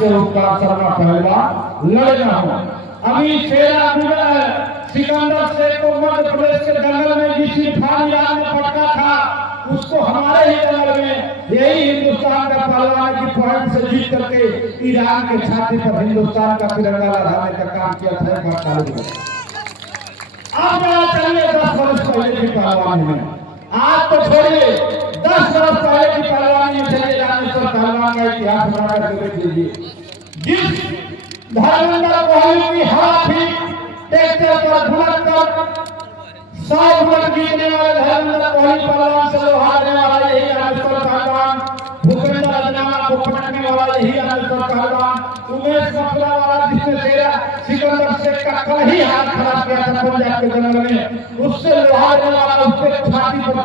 से उपकार शर्मा पहलवान लड़े न हो। अभी शेरा सिकंदर शेख को मध्य प्रदेश के जंगल में जिस इरफान ईरान ने पटका था, उसको हमारे ही जंगल में यही हिंदुस्तान का पहलवान की पॉइंट से जीत करके ईरान के छाती पर हिंदुस्तान का तिरंगा लहराने का काम किया था। एक बार चालू करें। अब चलिए 10 वर्ष पहले की पहलवानी में, आज तो छोड़िए 10 वर्ष पहले की पहलवानी में चले रामेश्वर पहलवान का इतिहास बना कर देख लीजिए। जिस धर्मेंद्र कोहली की हवा थी ट्रैक्टर पर भुलक कर 100 मिनट जीतने वाले धर्मेंद्र कोहली पहलवान से हारने वाला यही रामेश्वर पहलवान, भूपेंद्र अजनामा को पटकने वाला यही रामेश्वर पहलवान, उमेश मथुरा वाला जिसने शेरा सिकंदर शेख का कल ही हाथ खराब किया था पंजाब के जंगल में, उससे हारने वाला, उसके छाती पर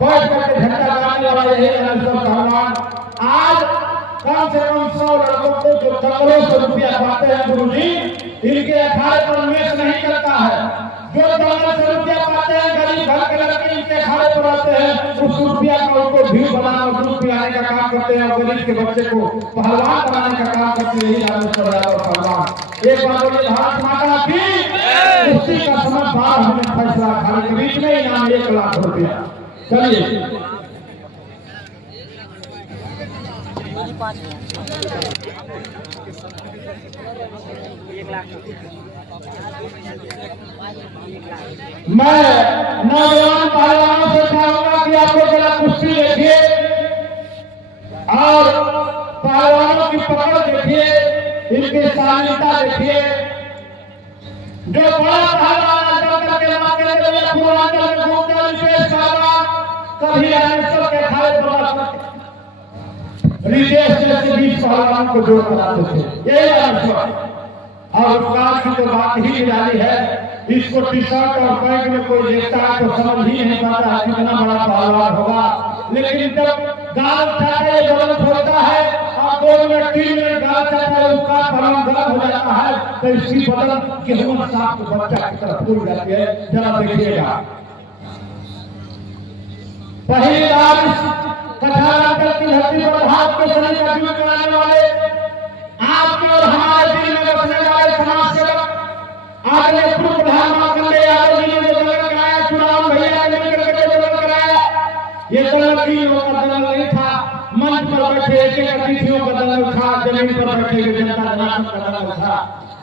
बैठ करके झंडा गाड़ने वाला यही रामेश्वर पहलवान। आज कम से कम 100 लड़कों को जो करोड़ों से रुपया पाते हैं गुरुजी, इनके अखाड़े पर मेष नहीं करता है। जो जंगल से रुपया पाते हैं गरीब घर के लड़के इनके अखाड़े पर आते हैं, उस रुपया का उनको भीड़ बनाना और दूध पिलाने का काम करते हैं और गरीब के बच्चे को पहलवान बनाने का काम करते हैं यही रामेश्वर यादव पहलवान। एक बार बोलिए भारत माता की। उसी का समय 12 मिनट फैसला अखाड़े के बीच में इनाम 1 लाख रुपया। चलिए मैं नौजवान पहलवानों से चाहूंगा कि आप लोग जरा कुश्ती देखिए और पहलवानों की पकड़ देखिए, इनकी शालीनता देखिए। जो बड़ा पहलवान आजकल के मामले में पूर्वांचल में घूमते हैं, विशेष पहलवान कभी रामेश्वर के अखाड़े पर रितेश जैसे 20 पहलवान को जोड़ कराते थे यही रामेश्वर। और उपकार की तो बात ही निराली है। इसको टी शर्ट और पैंट में कोई देखता है तो समझ ही नहीं पाता है कितना बड़ा पहलवान होगा, लेकिन जब गाल उठाता है गलत होता है और 2 मिनट 3 मिनट गाल उठाता है उसका पहलवान गलत हो जाता है तो इसकी बदल गेहूं साफ बच्चा की तरफ फूल जाती है। जरा देखिएगा पहली बार कठारकर की धरती पर भारत के सभी का जीवन कराने वाले आपके और हमारे दिल में बसने वाले समाज सेवक आदरणीय पूर्व प्रधानमंत्री यादव जी ने जो जंगल कराया, चुनाव भैया ने मिलकर के जंगल कराया, ये जंगल 3 लोगों का जंगल नहीं था। मंच पर बैठे एक अतिथियों का जंगल था, जमीन पर बैठे हुए जनता जनार्दन का जंगल था।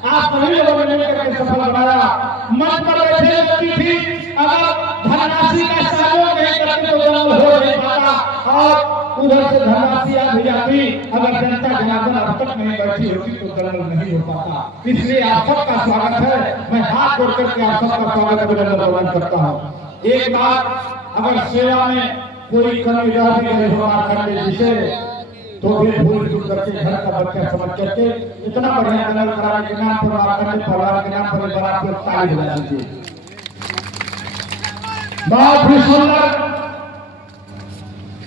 आप सभी लोगों ने मिलकर के सफल बनाया। मंच पर बैठे अतिथि अगर धनराशि का सहयोग नहीं करते तो जंगल हो नहीं पाता और उधर से धनराशि आ भी जाती, अगर जनता जनार्दन अब तक नहीं बैठी होती तो जंगल नहीं हो पाता। इसलिए आप सबका स्वागत है। मैं हाथ जोड़ करके आप सबका स्वागत अभिनंदन करता हूँ। एक बार अगर सेवा में कोई कमी रह गई हो करके जिसे तो फिर भूल चूक करके घर का बच्चा समझ करके इतना बढ़िया जंगल कराने के नाम पर मारकंडे परिवार के नाम पर बड़ा ताली बजा दीजिए। बहुत ही सुंदर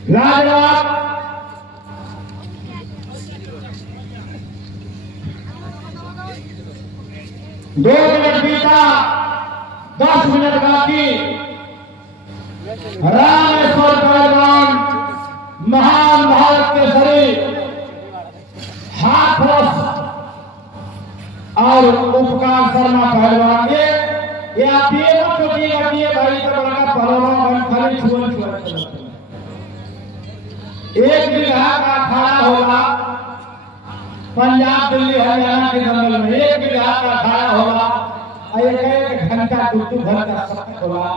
लाजवाब 2 मिनट बीता, 10 मिनट बाकी। रामेश्वर पहलवान महान भारत के शरीर हाथरस और उपकार शर्मा पहलवान ये आप ये मत सोचिएगा कि ये भाई का बड़ा पहलवान खाली छुअन 1 बीघा का अखाड़ा होगा पंजाब दिल्ली हरियाणा के जंगल में, 1 बीघा का अखाड़ा होगा और 1 घंटा 2 घंटा सख्त होगा,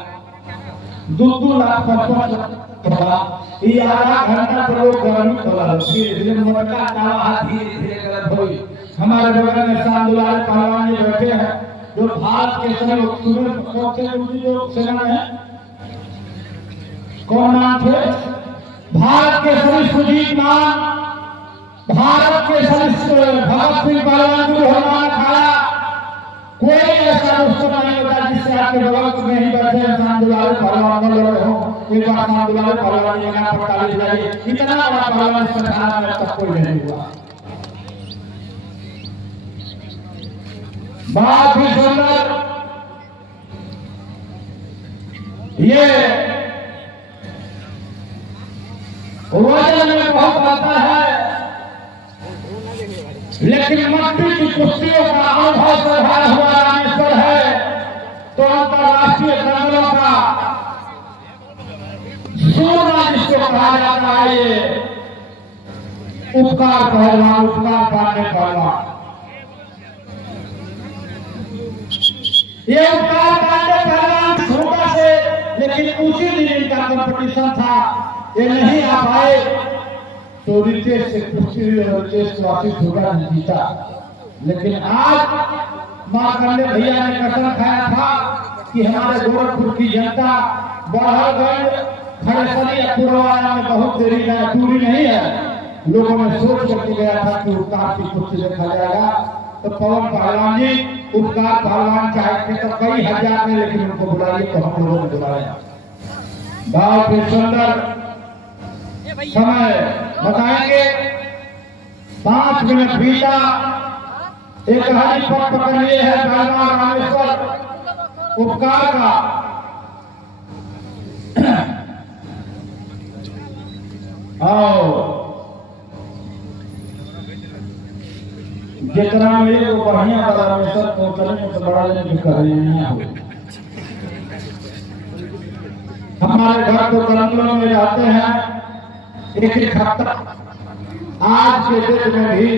2 लाख 55 होगा। ये आधा घंटा पर लोग गर्मी होगा, धीरे मोटका तावा हाथ धीरे गलत होगी। हमारे बगल में शानदुलाल पहलवान जी बैठे हैं जो भारत के सभी जो सेना में कौन नाम थे, भारत के सभी सुजीत मान, भारत के सभी भगत सिंह पहलवान गुरु हनुमान अखाड़ा, कोई ऐसा उत्सव नहीं होता जिससे आपके बगल में ही बैठे हैं शानदुलाल पहलवान लड़े हो। एक बार शानदुलाल पहलवान के नाम पर ताली बजाइए। इतना बड़ा पहलवान इस संसार में तक कोई नहीं हुआ। बहुत ही सुंदर ये वजन में बहुत आता है। लेकिन मट्टी की कुश्तियों का अनुभव से भरा हुआ रामेश्वर है, तो अंतरराष्ट्रीय दंगलों का सोना जिसको कहा जाता है, ये उपकार पहलवान, उपकार पांडे पहलवान, ये उपकार पांडे पहलवान छोटा से, लेकिन उसी दिन इनका कंपटीशन था, ये नहीं आ पाए तो रितेश से कुश्ती और रितेश को आशीष होगा जीता। लेकिन आज मार्कंडे भैया ने कसम खाया था कि हमारे गोरखपुर की जनता बड़हरगंज, खड़ेसरिया, पुरवाया में बहुत दूरी नहीं है, लोगों ने सोच करके गया था कि उपकार की कुश्ती देखा जाएगा, तो पवन पहलवान जी, उपकार पहलवान चाहते तो कई हजार में, लेकिन उनको बुलाइए तो हम लोगों ने बुलाया। बहुत ही सुंदर समय बताएंगे, 5 मिनट बीता, एक हरी पट पकड़ लिए है पहलवान रामेश्वर उपकार का। और जितना मेरे को बढ़िया वाला रामेश्वर तो चलने तो बड़ा लेने कर रहे हैं। हमारे घर तो करंगलों में रहते हैं, एक हफ्ता आज के डेट में भी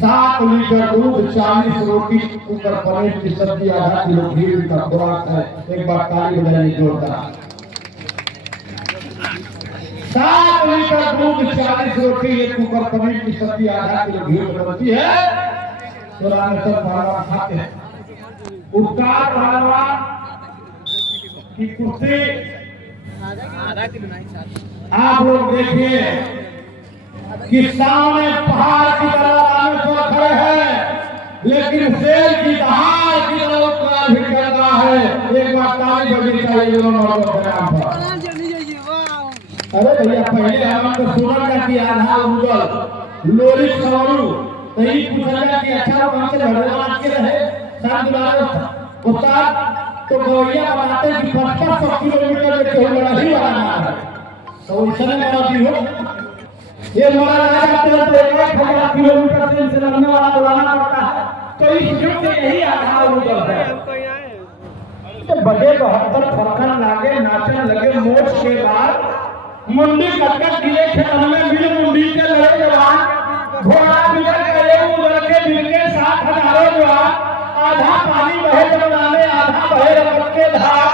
7 लीटर दूध, 40 रोटी, ऊपर पनीर की सब्जी, आधा किलो घी का खुराक है। एक बार ताली बजाइए जोरदार। 7 लीटर दूध, 40 रोटी, एक ऊपर पनीर की सब्जी, आधा किलो घी बनती है, तो रामेश्वर पहलवान खाते हैं। उपकार पहलवान की कुर्सी आप लोग देखिए कि सामने पहाड़ की तरह रामेश्वर खड़े हैं, लेकिन शेर की दहाड़ की तरह उपकार भी करता है। एक बार ताली बजनी चाहिए दोनों पर। अरे भैया, पहले हम तो सुना था कि आधा उगल लोरी सवरू, तो ही पूछा था कि अच्छा वहां से भगवान के रहे शांत उस्ताद, तो गौरिया बताते कि 55 किलोमीटर में कोई लड़ाई वाला है, तो इसने मराठी हो ये मारा जाता है, तो 1000 किलोमीटर से लगने वाला बुलाना पड़ता है, तो इस युग में यही आधार उधर है। तो बजे 72 फरकन लागे, नाचन लगे, मोच के बाद मुंडी कटकट गिरे, खेतन में मिल मुंडी के लड़े जवान, घोड़ा बिगड़ गए, उधर के मिलके 7 हजारों जवान, आधा पानी बहे जमनाने, आधा बहे रमत के धार,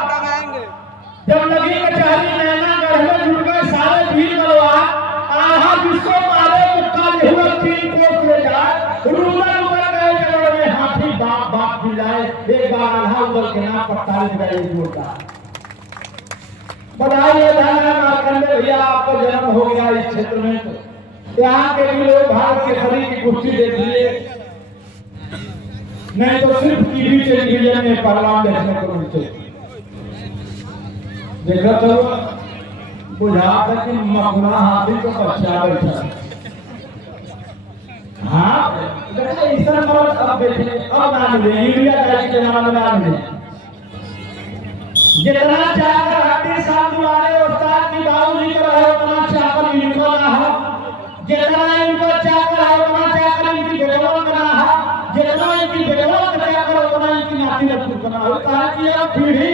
जब लगी कचहरी नैना गढ़ में जुड़ गए सारे वीर बलवान, आधा विश्व मारे मुक्का हुआ 3 कोस ले जाए, रूलर उतर गए जगड़ में हाथी बाप बाप खिलाए, एक बार आधा उतर के नाम पर ताली बजाई जोरदार। बधाई है मार्कंडे भैया, आपका जन्म हो गया इस क्षेत्र में, तो यहाँ के भी लोग भारत के सभी की कुर्सी देख लिए, नहीं तो सिर्फ टीवी टेलीविजन में पहलवान देखने को मिलते। देखा तो बुझा था कि मखना हाथी को बच्चा बैठा। हाँ देखा, इस तरह अब देखे, अब ना मिले, यूरिया डाली के नाम ना मिले, जितना चाहकर हाथी साथ वाले उस्ताद की बाबूजी का है, उतना चाहकर इनको ना हो, जितना इनको चाहकर है, उतना चाहकर इनकी बेटवा का ना हो, जितना इनकी बेटवा का चाहकर उतना इनकी नाती रखू का ना हो। कहा कि अब पीढ़ी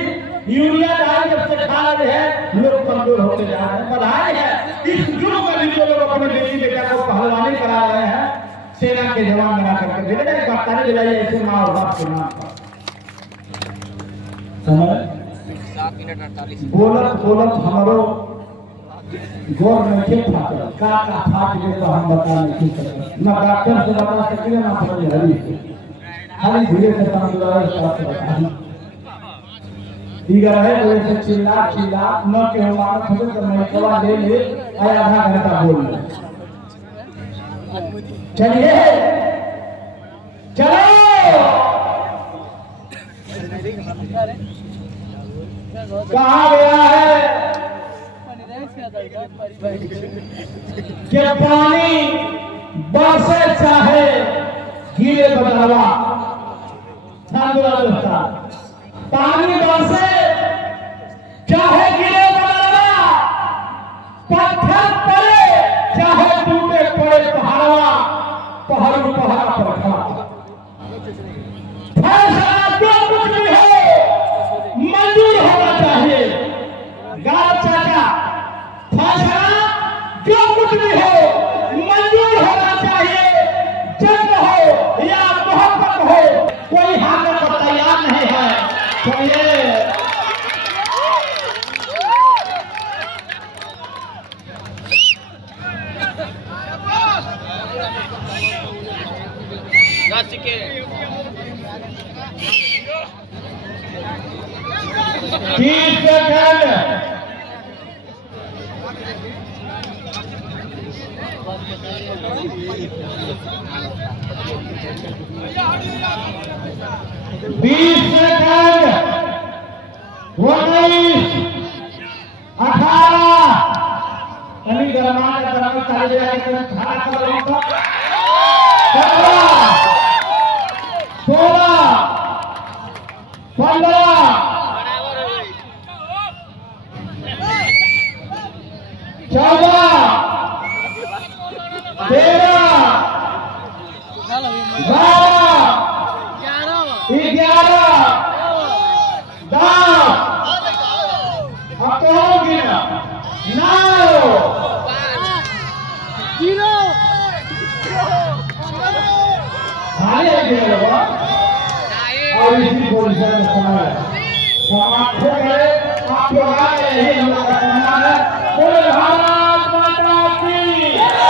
यूरिया डाल जब से खा रहे हैं, लोग कमजोर होते जा रहे हैं। बधाई है इस युग में भी जो लोग अपने बेटी बेटा को पहलवानी करा रहे हैं, सेना के जवान बना करके भेज रहे हैं। ताली बजाइए ऐसे माँ और बाप के नाम पर। समझ 7 मिनट 48 बोलत बोलत हमारो गौर में के फाटे का फाट गए तो हम बता नहीं सकते, ना डॉक्टर से बता सकते ना हरी से खाली धीरे से काम दुआरे साथ बता दीगर है। तो ऐसे चिल्ला चिल्ला न के हमारा खबर तो मैं कवा ले आधा घंटा बोल ले। चलिए चलो कहा गया है कि पानी बरसे चाहे गिरे बदलवा, पानी बरसे चाहे गिरे बदलवा, पत्थर पड़े चाहे टूटे पड़े पहाड़वा, पहलू पहरा पर खड़ा। फैसला जो कुछ भी हो मंजूर होना चाहिए। गाँव चाचा, फैसला जो कुछ भी हो मंजूर होना चाहिए। जंग हो या मोहब्बत हो, कोई हारने को तैयार नहीं है। तो ये तीस सेकंड। बीस सेकंड। 19, 18 कभी गरमाने गरम चाले जाएंगे। 16, 15, 14, 13, 11, 10। अब तो हो गया 9, 0। और इसी पोजीशन में समय